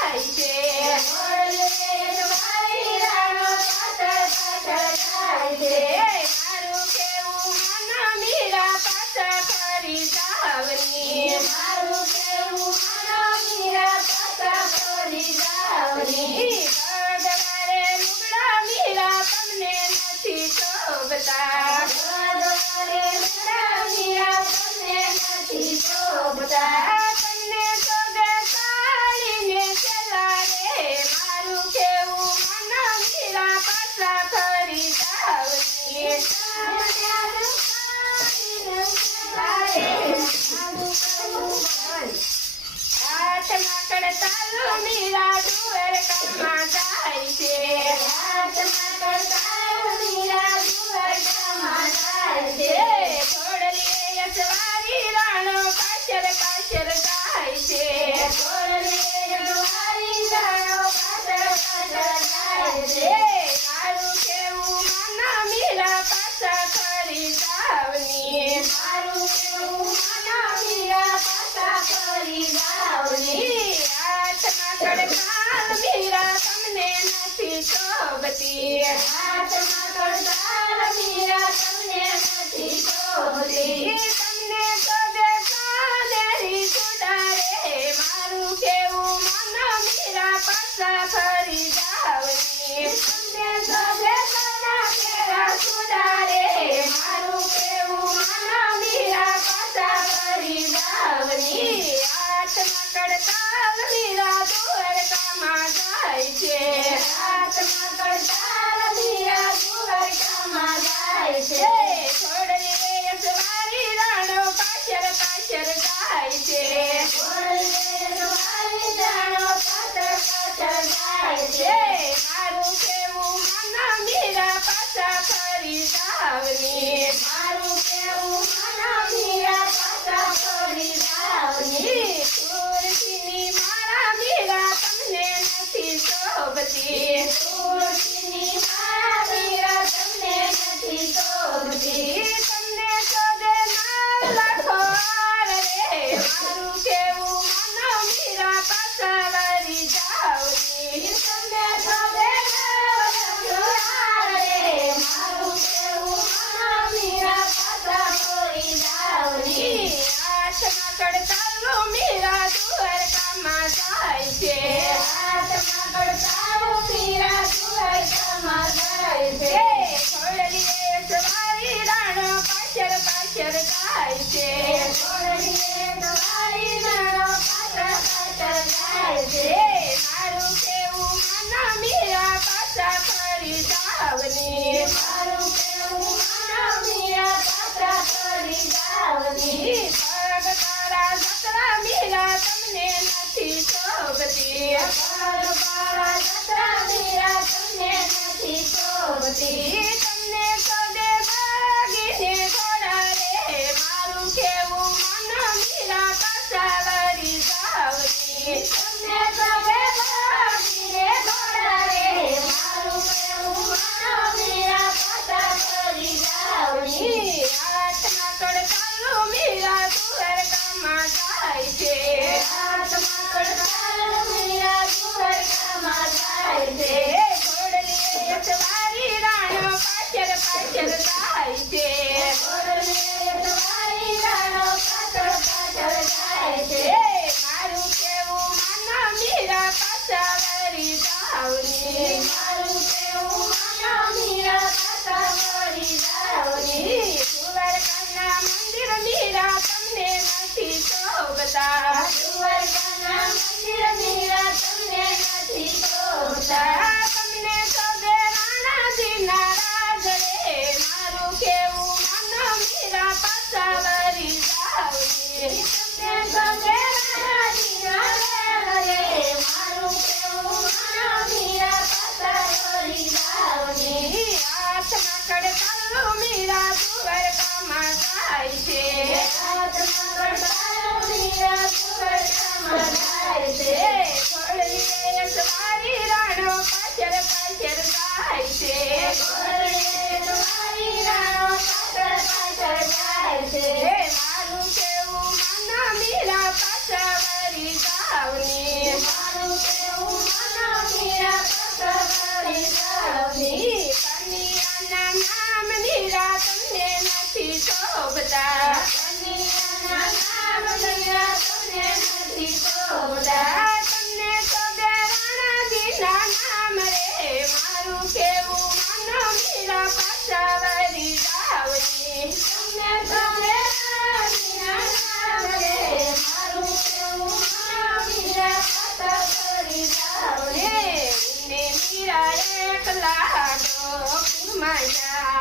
જાય છે ઘોડલીએ મારી રાણો પાછળ પાછળ જાય છે મારું કેવું માનો મીરા પાછળ ફરી જાવની મારું કેવું માનો મીરા પાછળ ફરી જાવની ભગવારે લુગડા મીરા તમને નથી શોભતા ભગવારે લુગડા મીરા તમને નથી શોભતા તમને શોભે સાડીને ચલા રે મારું કેવું માનો મીરા પાછા ફરી જાવની હાથમાં કડતાલો મીરા દ્વારકામાં જાય છે હાથમાં કડતાલો મીરા દ્વારકામાં જાય છે ઘોડલીએ સવારી રાણો પાછળ પાછળ જાય છે ઘોડલીએ સવારી રાણો પાછળ પાછળ જાય છે મારું કેવું માનો મીરા પાછા ફરી જાવની મારું કેવું માનો મીરા પાછા ફરી જાવની હાથમાં કડતાલ મીરા તમને નથી શોભતી હાથમાં કડતાલ મીરા તમને નથી શોભતી તમને શોભે કાંદેરી ચૂડા રે મારું કેવું માનો મીરા પાછા ફરી જાવની તમને શોભે કાના કેરા ચૂડા રે મારું કેવું માનો મીરા પાછા ફરી જાવની હાથમાં કડતાલ મીરા દ્વારકામાં જાય છે હાથમાં કડતાલ મીરા દ્વારકામાં જાય છે ઘોડલીએ સવારી રાણો પાછળ પાછળ જાય છે ઘોડલીએ સવારી રાણો પાછળ પાછળ જાય છે મારું કેવું માનો મીરા પાછા ફરી જાવની મારું કેવું માનો મીરા પાછા ફરી જાવની ખુરશીની મારા મીરા તમને નથી શોભતી ખુરશીની મારા મીરા તમને નથી શોભતી તમને શોભે ના લાખો હાર રે મારું કેવું માનો મીરા પાછા વળી જાવની તમને શોભે ના લાખો હાર રે મારું કેવું માનો મીરા પાછા ફરી જાવની હાથમાં કડતાલો મીરા દ્વારકામાં જાય છે હાથમાં કડતાલો મીરા દ્વારકામાં જાય છે ઘોડલીએ સવારી રાણો પાછળ પાછળ જાય છે ઘોડલીએ સવારી રાણો પાછળ પાછળ જાય છે મારું કેવું માનો મીરા પાછા ફરી જાવની મારું કેવું માનો મીરા પાછા ફરી જાવની પગ તારા જતરા મીરા તમને નથી શોભતી પગ તારા જતરા મીરા તમને નથી શોભતી તમને શોભે ભાગીને ઘોડા રે મારું કેવું માનો મીરા પાછા વળી જાવની તમને શોભે ભાગીને ઘોડા રે મારું કેવું માનો મીરા પાછા ફરી જાવની હાથમાં કડતાલો મીરા દ્વારકામાં જાય છે હાથમાં કડતાલો મીરા દ્વારકામાં જાય છે ઘોડલીએ સવારી રાણો પાછળ પાછળ જાય છે ઘોડલીએ સવારી રાણો પાછળ પાછળ જાય છે મારું કેવું માનો મીરા પાછા વળી જાવની